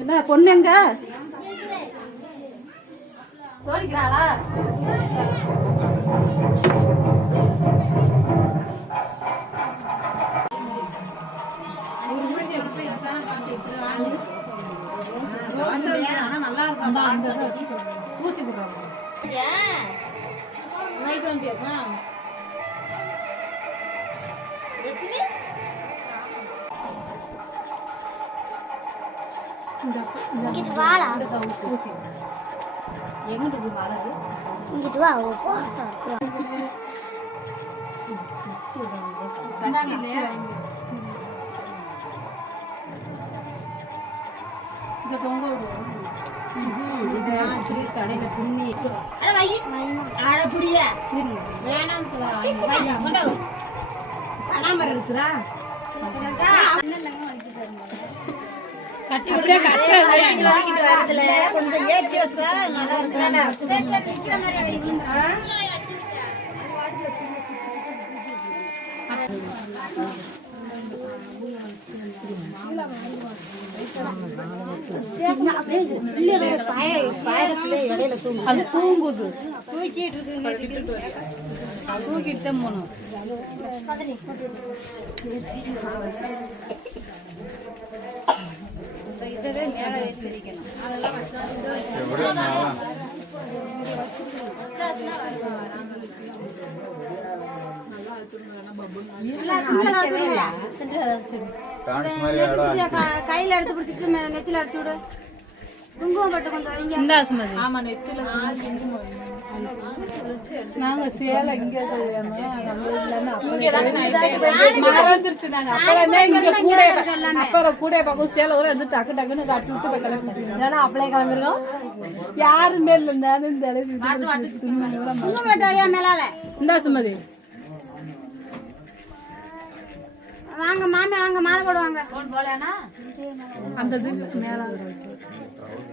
என்ன பொண்ணுங்க சோடிக்கிறாளா? நல்லா இருக்கும். ஊசி கொடுறாங்க நைட் வந்து ஊசி எங்கிட்டு வளரு இங்கிட்டு வா இங்க தொங்க விடுவோம். கடையில துணி அழப்புடியா வேணாம் பனாமரம் இருக்குதா கட்டி வரதுல கொஞ்சம் ஏற்றி வச்சா நல்லா இருக்கு. அது தூங்குது தூக்கிட்டு போகணும். இதே மேலே வச்சு வைக்கணும். கையில எடுத்து பிடிச்சிட்டு நெத்தில அடிச்சு விடு. குங்குமம் கட்டு கொஞ்சம் வைங்க. இந்த ஆஸ்மதி ஆமா நெத்தில நாங்க சேலை இங்க மறந்துருச்சு. நாங்க அப்புறம் கூட பக்கம் சேலை கூட எடுத்து டக்கு டக்குன்னு கட்டி விட்டு போய் கிளம்பி அப்படியே கிளம்பிருக்கோம். யாருமே இல்லை நானும் இந்த மேலால இந்த ஆஸ்மதி வாங்க மாமே வாங்க மாலை போடுவாங்க. அந்த இதுக்கு மேல